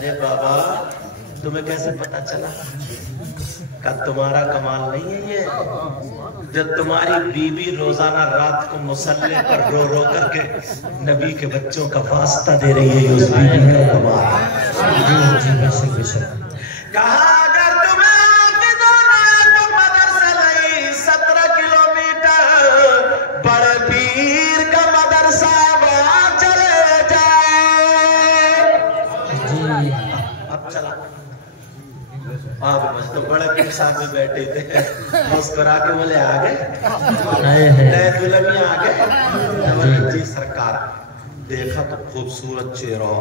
अरे बाबा तुम्हें कैसे पता चला? का तुम्हारा कमाल नहीं है ये? जब तुम्हारी बीबी रोजाना रात को मुसल्ले पर रो रो करके नबी के बच्चों का वास्ता दे रही है, उस बीबी का कमाल। कहा अगर तुम्हें तो मदरसा नहीं 17 किलोमीटर बड़े पीर का मदरसा वहां चले जाए। अब चला आप बस तो बड़े पीर साहब में बैठे थे, मुस्कुरा के बोले आ गए नए दुल्हन आ गए। जी सरकार देखा तो खूबसूरत चेहरा,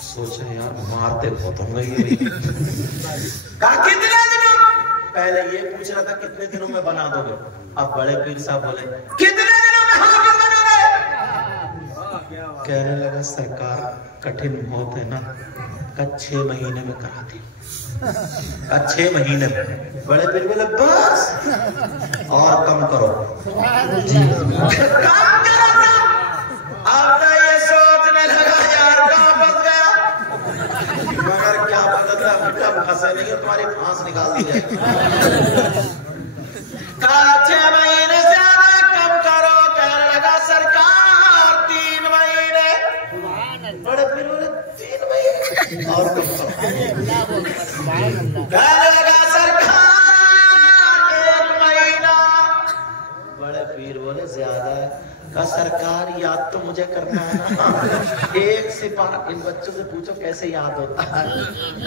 सोचे यार मारते बहुत होंगे ये। कहा कितने दिनों? पहले ये पूछ रहा था कितने दिनों में बना दोगे, अब बड़े पीर साहब बोले कितने दिनों में हाफिज बनोगे? कहने लगा सरकार कठिन बहुत है ना, का 6 महीने में करा दी। 6 महीने में। बड़े पीर बोले बस और कम करो जी। काम करो ना। अब तो ये सोचने लगा यार कहाँ फंस गया, मगर क्या पता था बेटा फंसे नहीं, तुम्हारी फांस निकाल दी जाएगी। 6 महीने से ज्यादा कम करो। कहने लगा सरकार 3 महीने। बड़े पीर बोले 3 महीने और कम करो। कहने लगा सरकार 1 महीना। बड़े पीर बोले ज्यादा है। का सरकार याद तो मुझे करना है ना, एक सिपारा। इन बच्चों से पूछो कैसे याद होता है।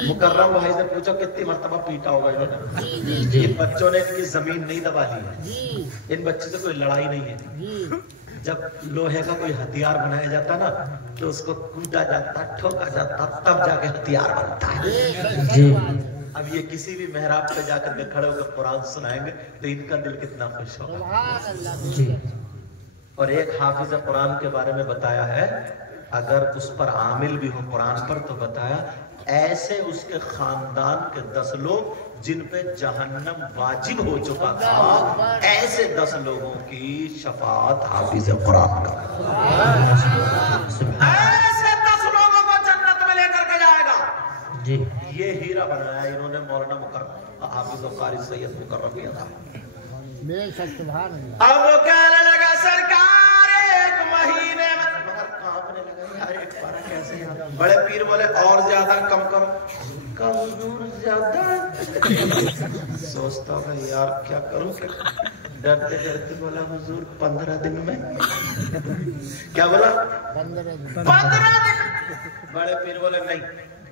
मुकर्रम भाई से पूछो कितनी मर्तबा पीटा होगा इन्होंने। इन बच्चों ने इनकी जमीन नहीं दबा ली है, इन बच्चों से कोई लड़ाई नहीं है। जब लोहे का कोई हथियार बनाया जाता ना तो उसको कूटा जाता, ठोका जाता, तब जाके हथियार बनता है जी। अब ये किसी भी मेहराब पे जाकर के खड़े होकर कुरान सुनाएंगे तो इनका दिल कितना खुश होगा जी। और एक हाफिज कुरान के बारे में बताया है, अगर उस पर आमिल भी हो कुरान पर तो बताया ऐसे उसके खानदान के 10 लोग जिन पे जहन्नम वाजिब हो चुका था, ऐसे 10 लोगों की शफाअत हाफिज कुरान का। ऐसे 10 लोगों को जन्नत में लेकर के जाएगा जी। ये हीरा बनाया इन्होंने मौलाना मुकर्रम हाफिज कारी सैयद मुकर्रम किया था। अब वो कहने लगा सरकार 1 महीने में, मगर कांपने लगा यार एक बार कैसे यार। बड़े पीर बोले और ज्यादा कम करो। कम दूर ज्यादा सोचता हूँ यार क्या करूं, डरते डरते बोला हुजूर 15 दिन में। क्या बोला 15 दिन। बड़े पीर बोले नहीं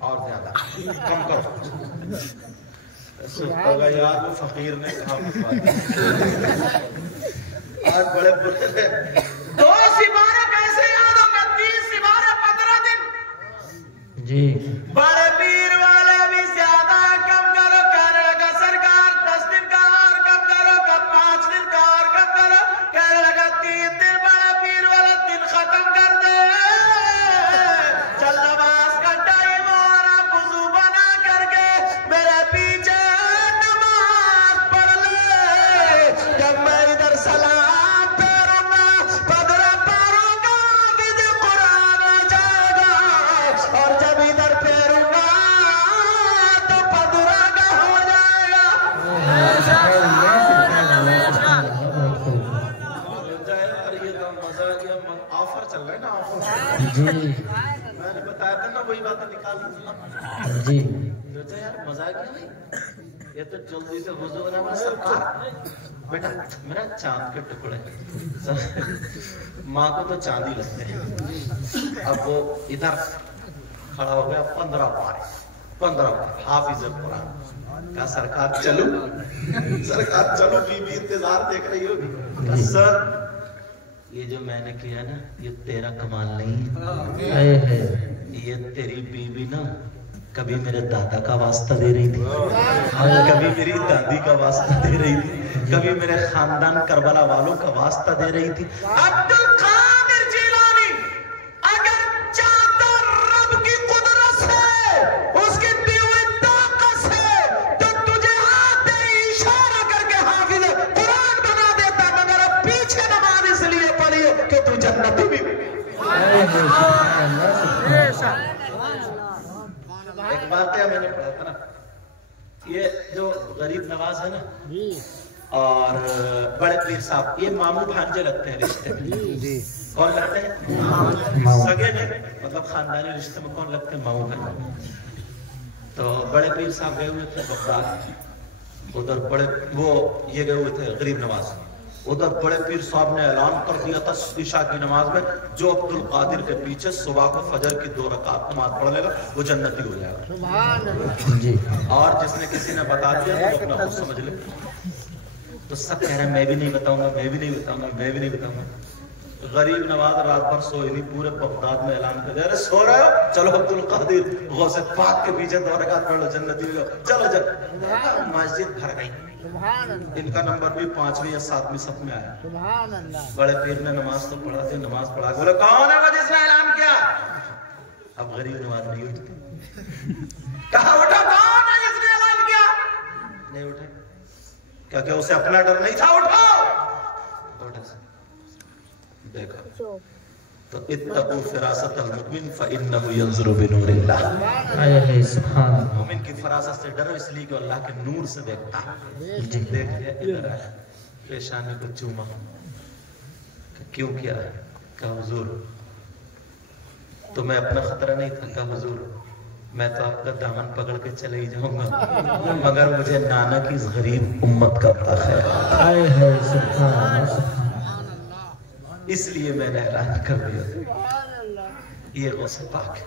और ज्यादा कम करो। होगा यार वो फकीर ने कहा आज बड़े बुरे 2 सिपारे कैसे याद होगा, 30 सिपारे 15 दिन जी। बड़े पीर वाले भी ज्यादा कम करो। कहने लगा सरकार 10 दिन का और कम करो, कब 5 दिन का और कम करो। कहने लगा 3 दिन। बड़े पीर वाले दिन खत्म कर दे, चल नमाज का टाइम और आप वुजू बना करके मेरे पीछे नमाज पढ़ ले। जब मैं इधर सलाम फेरूंगा 15 पढ़ूंगा हाफिज कुरान आ जाएगा, और जब इधर फेरूंगा तो 15 का हो जाएगा। यार ये तो मजा आ गया। ऑफर चल रहा है ना, ऑफर जी। मैंने बताया था ना वही बात निकाल जी। सोचा यार मजा आ गया भाई, ये तो जल्दी से वुजू बना। सरकार बेटा मेरा चांद के टुकड़े, माँ को तो चांदी लगते हैं। अब वो इधर खड़ा हो गया 15 बार हाफिज कुरान का। सरकार चलो, सरकार चलो, बीबी इंतजार देख रही होगी। सर ये जो मैंने किया ना ये तेरा कमाल नहीं है, ये तेरी बीबी ना कभी मेरे दादा का वास्ता दे रही थी, कभी मेरी दादी का वास्ता दे रही थी, कभी मेरे खानदान करबला वालों का वास्ता दे रही थी। अब्दुल कादिर जिलानी अगर चाहता रब की कुदरत से, उसकी दी हुई ताकत से, तो तुझे आते ही इशारा करके हाफिज कुरान बना देता, मगर अब पीछे नमाज इसलिए पढ़ी कि तू जन्नती भी। पढ़ा था ना, ये जो गरीब नवाज है ना और बड़े पीर साहब, ये मामू भांजे लगते हैं रिश्ते में। कौन लगते हैं? सगे में, मतलब खानदानी रिश्ते में कौन लगते हैं? मामू भांजे। तो बड़े पीर साहब गए हुए थे बगदाद, उधर बड़े वो ये गए हुए थे गरीब नवाज, उधर बड़े पीर साहब ने ऐलान कर दिया था ईशा की नमाज में, जो अब्दुल कादिर के पीछे सुबह को फजर की 2 रकात नमाज पढ़ लेगा वो जन्नती हो जाएगा जी। और जिसने किसी ने बता दिया तो अपना खुद समझ ले। तो सब कह रहे हैं मैं भी नहीं बताऊंगा, मैं भी नहीं बताऊंगा, मैं भी नहीं बताऊंगा। गरीब नवाज रात भर सोए नहीं, पूरे बगदाद में ऐलान कर दिया, अरे सो रहे हो, चलो अब्दुल कादिर गौसे पाक के पीछे 2 रकात पढ़ लो, जन्नती हो, चलो चलो। मस्जिद भर गई। इनका नंबर भी 5वीं या 7वीं सब में आया। बड़े पीर ने नमाज तो पढ़ा थी, नमाज पढ़ा बोले कौन है वो जिसने ऐलान किया? अब गरीब नवाज नहीं उठते। कहा उठा, कौन है जिसने ऐलान किया? नहीं उठे। क्या उसे अपना डर नहीं था? उठो। देखो तो इत्तक़ू फ़िरासतल मुमिन फ़इन्नहु यंज़ुरु बिनूरिल्लाह। सुभान अल्लाह। मुमिन की फरासत से डरो इसलिए कि अल्लाह के नूर से देखता है। देखिए इधर आया, पेशानी को चूमा, क्यों किया है? कहा हुजूर तुम्हें अपना खतरा नहीं था? कहा हुजूर मैं तो आपका दामन पकड़ के चले ही जाऊंगा मगर मुझे नाना की इस गरीब उम्मत का पता है, इसलिए मैंने ऐलान कर दिया। ये गौसे पाक है।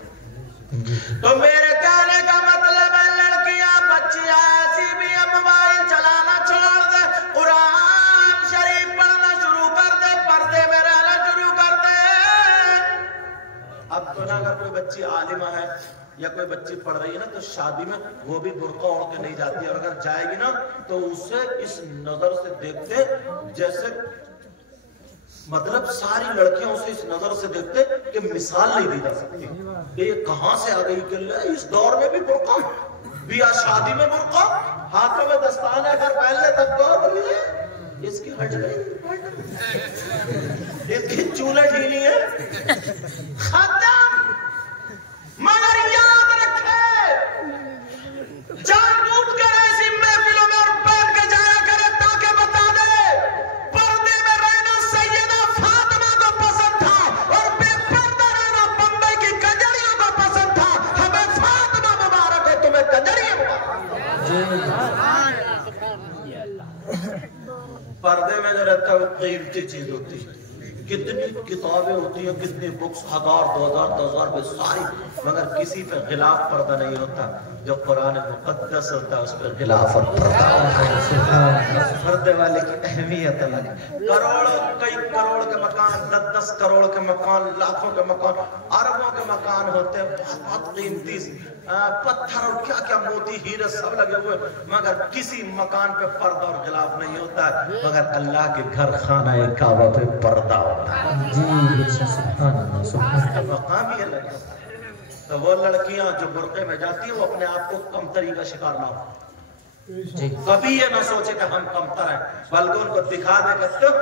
तो मेरे कहने का मतलब है लड़कियां बच्चियां ऐसी भी मोबाइल चलाना छोड़ दे, कुरान शरीफ पढ़ना शुरू कर दे, पर्दे में रहना शुरू कर दे। अब तो ना अगर कोई बच्ची आलिमा है या कोई बच्ची पढ़ रही है ना तो शादी में वो भी बुर्का ओढ़ के नहीं जाती है, और अगर जाएगी ना तो उसे इस नजर से देखते जैसे मतलब सारी लड़कियां उसे इस नजर से देखते कि मिसाल नहीं दी जा सकती। ये कहां से आ गई कि इस दौर में भी बुर्का, बिया शादी में बुर्का, हाथों में दस्ताने अगर पहन ले तब दौर इसकी हट गई, इसकी चूल्हे ढीली है, खत्म। मगर याद रखे जान टूट कर ऐसी महफिलों में और बैठ के जाया करे ताकि बता दे पर्दे में रहना सैयदा फातिमा को पसंद था और बेपर्दा रहना बम्बई की कजरियों को पसंद था। हमें फातिमा मुबारक हो, तुम्हें कजरिया पर्दे में जो रहता है वो कीमती चीज होती है, कितनी किताबें होती हैं, कितनी बुक्स, 1000 2000 10,000 में सारी, मगर किसी पे खिलाफ पर्दा नहीं होता। जो कुरान मुक़द्दस होता है उस पर खिलाफ पर्दे वाले की अहमियत अलग। करोड़ों कई करोड़ के मकान, 10-10 करोड़ के मकान, लाखों के मकान, अरबों के मकान होते हैं, बहुत कीमती पत्थर और क्या क्या मोती हीरे सब लगे हुए, मगर किसी मकान पे पर्दा और खिलाफ नहीं होता है। मगर अल्लाह के घर खाना काबा पे पर्दा होता है जी, मकाम ही अलग होता है। तो वो लड़कियां जो बुर्के में जाती हैं वो अपने आप को कमतरी का शिकार ना हो जी, कभी ये ना सोचे कि हम कमतर हैं, बल्कि उनको दिखा दे कि तुम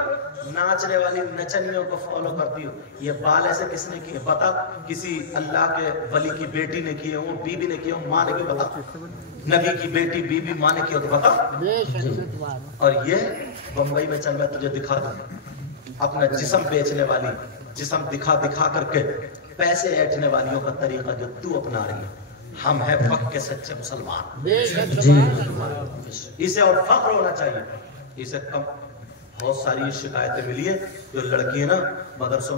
नाचने वाली नचनियों को फॉलो करती हो। ये बाल ऐसे किसने किए? बता, किसी अल्लाह के वली की बेटी ने किए हो, बीबी ने किए हो, माँ ने किए? बता, नबी की बेटी बीबी माँ ने किए हो तो बता। और ये बम्बई में चल, मैं तुझे दिखा दूं अपना जिस्म बेचने वाली, जिस्म दिखा दिखा करके पैसे ऐंठने वालियों का तरीका जो तू अपना रही है। हम हैं पक्के सच्चे मुसलमान जी, इसे और फख्र होना चाहिए। इसे कम बहुत सारी शिकायतें मिली है जो लड़की है ना मदरसों